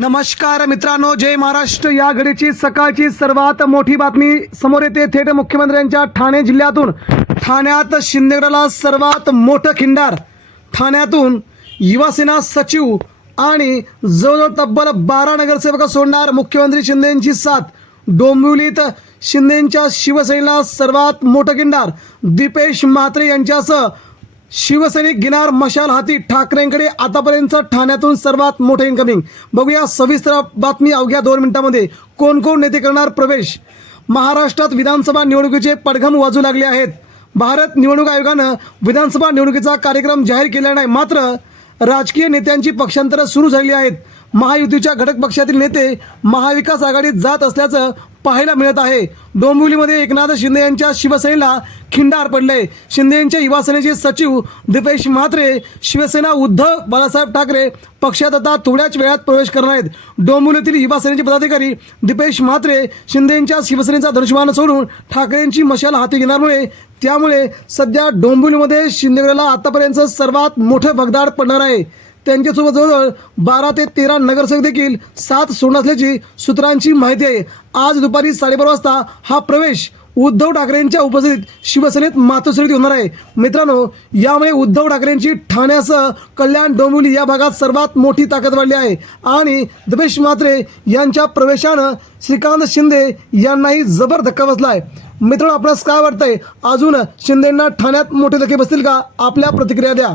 नमस्कार मित्रांनो जय महाराष्ट्र. या घडीची सकाळची सर्वात मोठी बातमी समोर येते. थेट मुख्यमंत्र्यांच्या ठाणे जिल्ह्यातून. ठाण्यात शिंदेगडाला सर्वात मोठं खिंडार. ठाण्यातून युवासेना सचिव आणि जवळजवळ तब्बल बारा नगरसेवक सोडणार मुख्यमंत्री शिंदेंची साथ. डोंबिवलीत शिंदेंच्या शिवसेनेला सर्वात मोठं खिंडार. दीपेश म्हात्रे यांच्यासह शिवसैनिक गिनार मशाल हाती ठाकरेंकडे आतापर्यंत ठाण्यातून सर्वात मोठे इन्कमिंग बघूया सविस्तर बातमी अवघ्या दोन मिनिटांमध्ये. कोण कोण नेते करणार प्रवेश? महाराष्ट्रात विधानसभा निवडणुकीचे पडघम वाजू लागले आहेत. भारत निवडणूक आयोगानं विधानसभा निवडणुकीचा कार्यक्रम जाहीर केला नाही. मात्र राजकीय नेत्यांची पक्षांतरं सुरू झाली आहेत. महायुतीच्या घटक पक्षातील नेते महाविकास आघाडीत जात असल्याचं पाहायला मिळत आहे. डोंबिवलीमध्ये एकनाथ शिंदे यांच्या शिवसेनेला खिंडार पडले शिंदे यांच्या युवासेनेचे सचिव दीपेश म्हात्रे शिवसेना उद्धव बाळासाहेब ठाकरे पक्षात आता थोड्याच वेळात प्रवेश करणार आहेत. डोंबिवलीतील युवासेनेचे पदाधिकारी दीपेश म्हात्रे शिंदे यांच्या शिवसेनेचा धनुष्यमान सोडून ठाकरेंची मशाल हाती घेण्यामुळे त्यामुळे सध्या डोंबिवलीमध्ये शिंदेगडाला आतापर्यंत सर्वात मोठं भगदाड पडणार आहे. त्यांच्यासोबत जवळजवळ बारा ते तेरा नगरसेवक देखील साथ सोडणार असल्याची सूत्रांची माहिती आहे. आज दुपारी साडेबारा वाजता हा प्रवेश उद्धव ठाकरेंच्या उपस्थितीत शिवसेनेत मातोश्रीत होणार आहे. मित्रांनो यामुळे उद्धव ठाकरेंची ठाण्यासह कल्याण डोंबिवली या भागात सर्वात मोठी ताकद वाढली आहे. आणि दमेश म्हात्रे यांच्या प्रवेशानं श्रीकांत शिंदे यांनाही जबर धक्का बसला आहे मित्रांनो आपणास काय वाटतंय? अजून शिंदेंना ठाण्यात मोठे धक्के बसतील का? आपल्या प्रतिक्रिया द्या.